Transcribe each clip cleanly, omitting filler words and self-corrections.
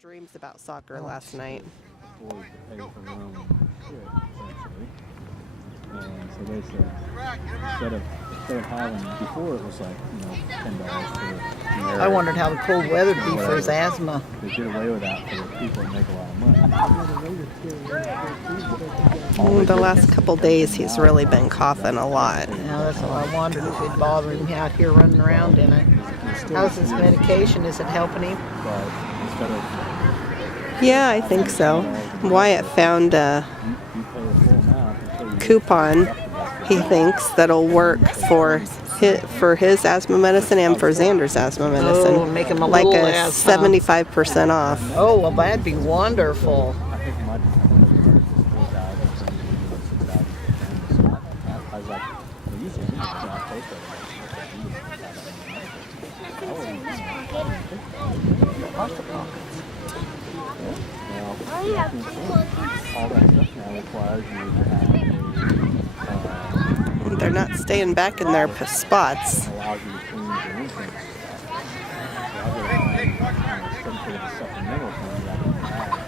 Dreams about soccer last night. Boys to pay for their own shit, essentially. And so they said, instead of having, before it was like, $10 for the year. I wondered how the cold weather'd be for his asthma. They did away with that for the people that make a lot of money. The last couple days he's really been coughing a lot. Now that's what I wondered, if it'd bother him out here running around in it. How's his medication? Is it helping him? But instead of Yeah, I think so. Wyatt found a coupon, he thinks, that'll work for his asthma medicine and for Zander's asthma medicine. Oh, make him a like little a less, 75% off. Oh, well, that'd be wonderful. I think my I was like, well, usually it's not posted. All that stuff now requires you to have They're not staying back in their spots. allows you to change your insurance. So I've got to find some sort of a supplemental thing that I didn't have.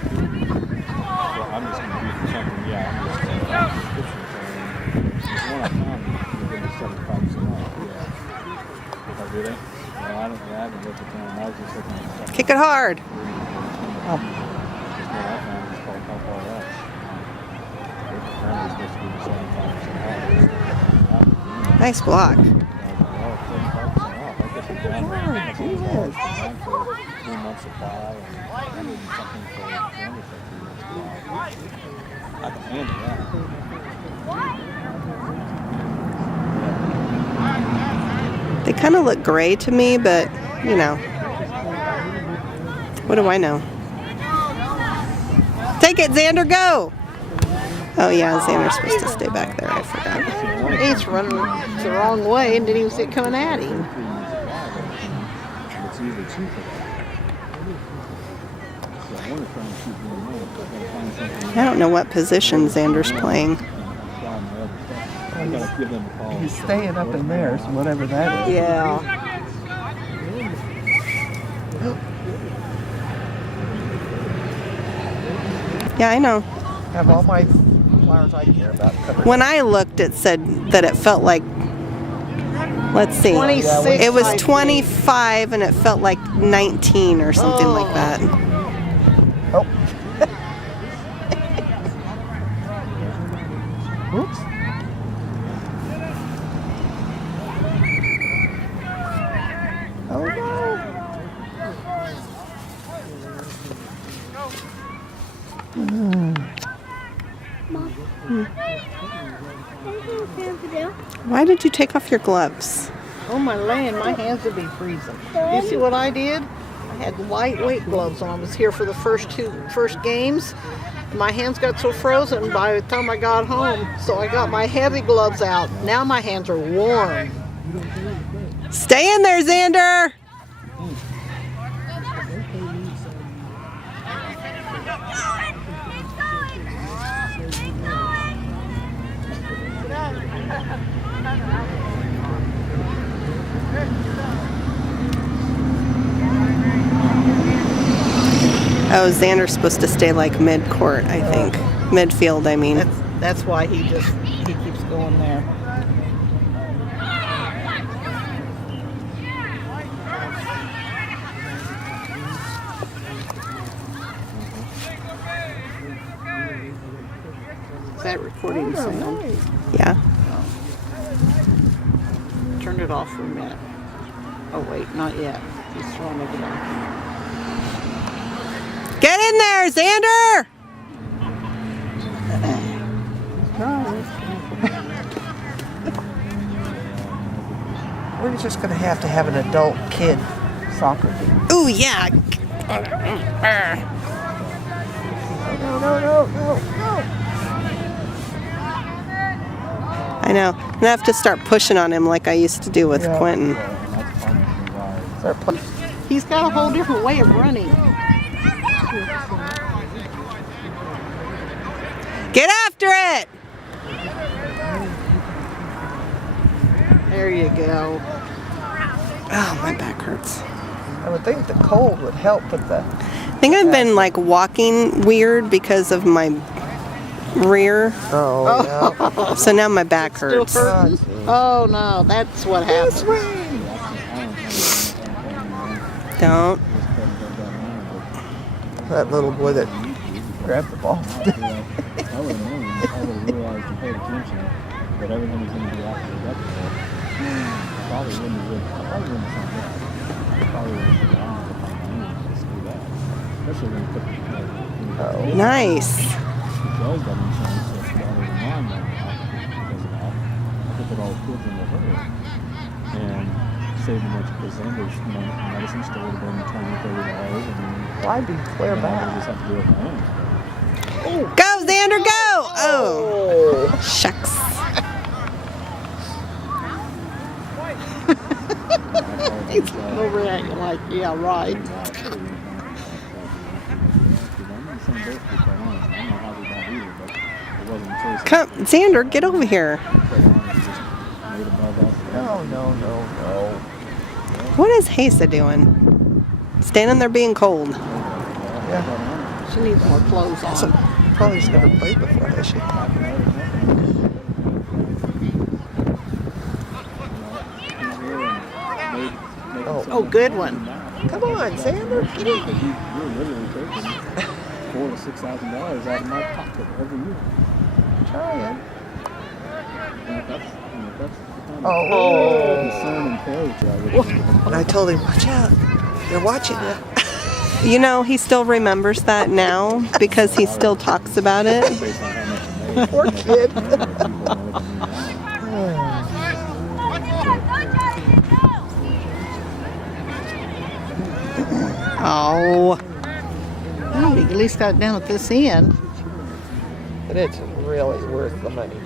So I'm just going to do something, I'm just going to have a prescription thing. There's one I found, you're getting 75% off. Yeah. Oh, do they? No, I haven't looked at them. I was just looking at stuff. Kick it hard. Nice block. They kind of look gray to me, but, what do I know? Take it, Zander, go! Oh yeah, Zander's supposed to stay back there, I forgot. He's running the wrong way and didn't even see it coming at him. I don't know what position Zander's playing. He's staying up in there, so whatever that is. Yeah. Yeah, I know. Have all my flowers I care about covered. When I looked, it said that it felt like, let's see, 26, it was 25 and it felt like 19 or something like that. Oh. Oops. Oh no. Why did you take off your gloves? Oh my land, my hands would be freezing. You see what I did? I had lightweight gloves on. I was here for the first games. My hands got so frozen by the time I got home, so I got my heavy gloves out. Now my hands are warm. Stay in there, Zander! Oh, Zander's supposed to stay like mid-court, I think. Midfield, I mean. That's why he keeps going there. Is that recording sound? Yeah. Turn it off for a minute. Oh wait, not yet. He's throwing it down. Get in there, Zander! We're just going to have an adult kid soccer game. Ooh, yeah. No. I know. I'm gonna have to start pushing on him like I used to do with Quentin. He's got a whole different way of running. Get after it! There you go. Oh, my back hurts. I would think the cold would help with the I think I've been like walking weird because of my rear. Oh, yeah. So now my back Still hurts. hurting? Oh no, that's what happened. Don't. That little boy that grabbed the ball. I would have known. I would have realized and paid attention that everything was going to be after the duck ball. Probably wouldn't have signed up. Probably would have said, I'm going to find my own. Just do that. Especially when you put Oh. Nice. Joe's got insurance that's better than mine right now because of that. I put all the kids in with her and saved a bunch of Zander's medicine store to bring $20-$30 and Why be clear I back? just have to do it my own. Go, Zander, go! Oh, shucks. He's over at you like, yeah, right. Come, Zander, get over here. No. What is Hasa doing? Standing there being cold. Yeah. She needs more clothes So, on. probably she's never played before, has she? Oh, good one. Come on, Zander. Get in. You're literally taking $4,000 to $6,000 out of my pocket every year. Trying. And that's the kind of Oh. concern and character I would And I told him, watch out. They're watching you. You know, he still remembers that now because he still talks about it. based on how much you make. Poor kid. Oh, Well, we at least got it down at this end. But it's really worth the money.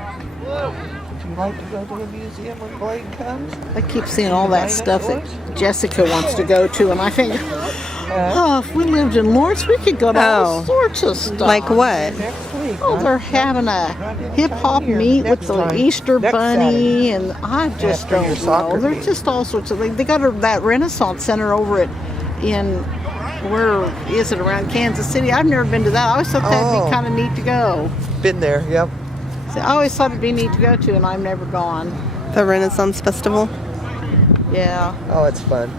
Would you like to go to the museum when Blake comes? I keep seeing all that stuff that Jessica wants to go to, and I think, oh, if we lived in Lawrence, we could go to all Oh. sorts of stuff. like what? Next week. Oh, they're having a hip hop meet with the Easter Next Bunny, and I just After your don't soccer know. There's meet. just all sorts of things. They got that Renaissance Center over in where is it, around Kansas City? I've never been to that. I always thought that'd Oh. be kind of neat to go. Been there, yep. So I always thought it'd be neat to go to, and I've never gone. The Renaissance Festival? Yeah. Oh, it's fun.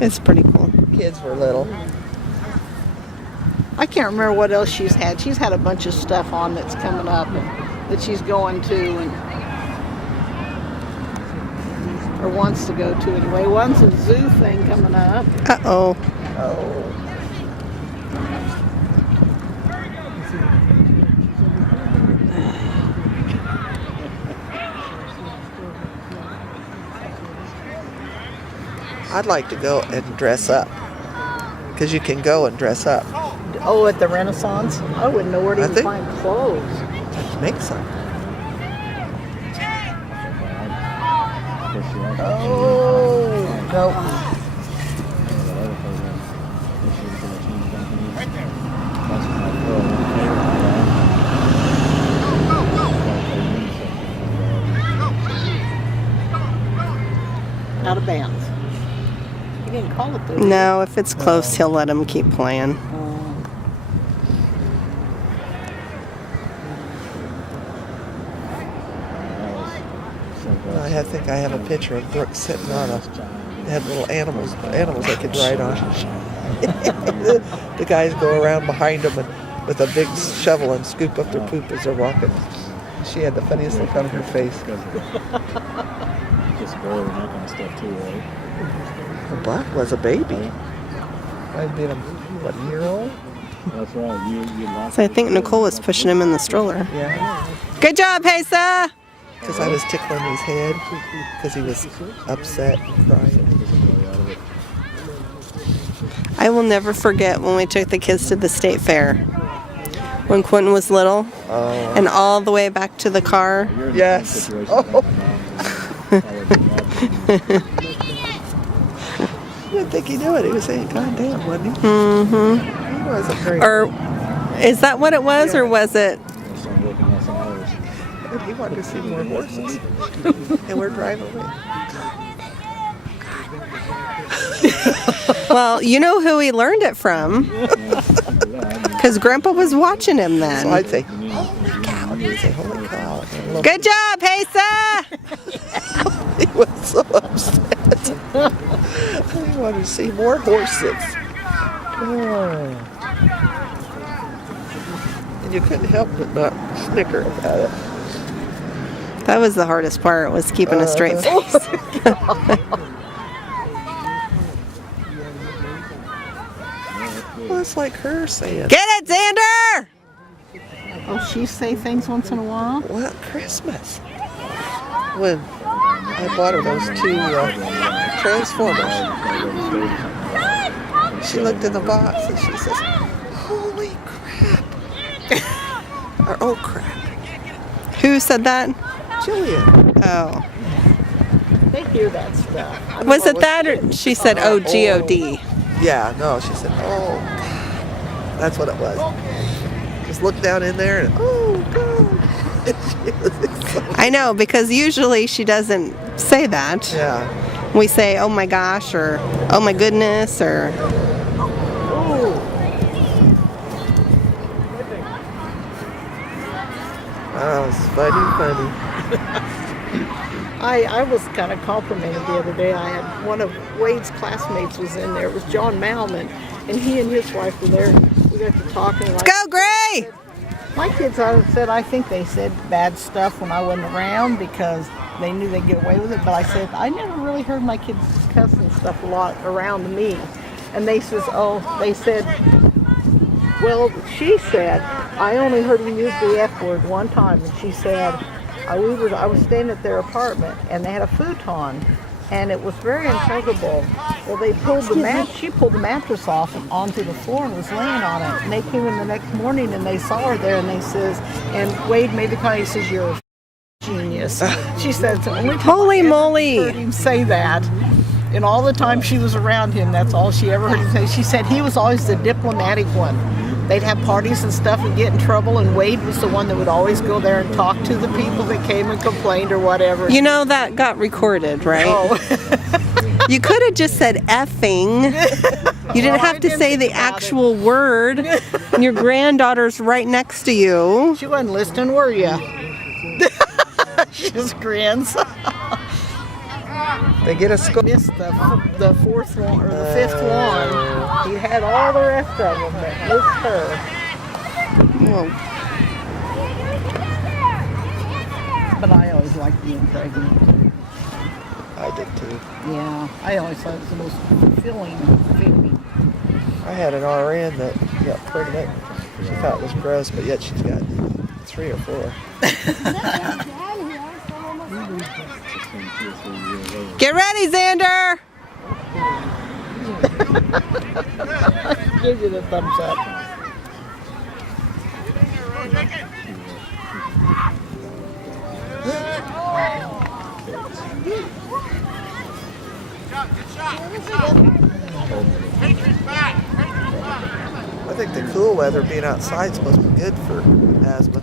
It's pretty cool. Kids were little. I can't remember what else she's had. She's had a bunch of stuff on that's coming up and that she's going to and or wants to go to anyway. One's a zoo thing coming up. Uh-oh. Oh. I'd like to go and dress up. Because you can go and dress up. Oh, at the Renaissance? I wouldn't know where to I even think- find clothes. Let's make some. Oh, no. Out of bounds. You didn't call it though. No, if it's close, he'll let him keep playing. I think I have a picture of Brooke sitting on a. They had little animals they could ride on. The guys go around behind them and, with a big shovel and scoop up their poop as they're walking. She had the funniest look on her face. Just bored and that kind of stuff too, right? The Black was a baby. I'd been a year old? That's right. You lost So I think Nicole was pushing him in the stroller. Yeah. Good job, Hasa! Because I was tickling his head because he was upset and crying. I will never forget when we took the kids to the state fair. When Quentin was little. Oh. And all the way back to the car. Yes. Oh. I didn't think he knew it. He was saying, God damn, wasn't he? Mm-hmm. He wasn't very. Or is that what it was, or was it? It excited. He wanted to see more horses. And we're driving away. Well, you know who he learned it from? Because Grandpa was watching him then. So I'd say, holy cow. And he'd say, holy cow. And look, Good job, Hesa! he was so upset. He wanted to see more horses. Oh. And you couldn't help but not snicker about it. That was the hardest part, was keeping a straight face. Well, it's like her saying, Get it, Zander! Oh, she say things once in a while? well, at Christmas. When I bought her those 2 Transformers. She looked in the box and she says, holy crap. Or, oh crap. Who said that? Jillian. Oh. They hear that stuff. I mean, Was it that or she said, oh, G-O-D? Yeah, no, she said, oh God. That's what it was. Just looked down in there and, oh God. She was excited. I know, because usually she doesn't say that. Yeah. We say, oh my gosh, or oh my goodness, or... Oh, it's funny. I was kind of complimented the other day. I had one of Wade's classmates was in there. It was John Malman, and he and his wife were there. We got to talking. Like, Go, Gray! my kids said I think they said bad stuff when I wasn't around because they knew they'd get away with it. But I said I never really heard my kids cuss and stuff a lot around me. And they said, she said, I only heard him use the F word one time, and she said, I was staying at their apartment, and they had a futon, and it was very uncomfortable. Well, they pulled she pulled the mattress off and onto the floor and was laying on it. And they came in the next morning, and they saw her there, and they says, and Wade made the comment, he says, you're a genius. She said, it's the only time Holy I ever moly. heard him say that. And all the time she was around him, that's all she ever heard him say. She said he was always the diplomatic one. They'd have parties and stuff and get in trouble, and Wade was the one that would always go there and talk to the people that came and complained or whatever. You know that got recorded, right? Oh. You could have just said effing. You didn't have to say the actual word. And your granddaughter's right next to you. She wasn't listening, were you? She just grins. They get a scoop. Missed the fourth one or the fifth one. He had all the rest of them, but missed her. Whoa. But I always liked being pregnant. I did too. Yeah, I always thought it was the most fulfilling feeling. I had an RN that got pregnant. She thought it was gross, but yet she's got 3 or 4. Get ready, Zander! Give you the thumbs up. I think the cool weather being outside is supposed to be good for asthma.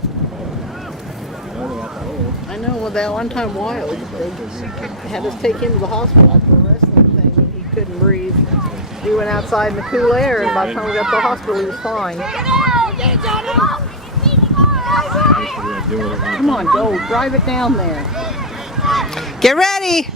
I know, well, that one time Wild, they had us take him to the hospital after a wrestling thing, and he couldn't breathe. He went outside in the cool air, and by the time we got to the hospital, he was fine. Come on, go, drive it down there. Get ready!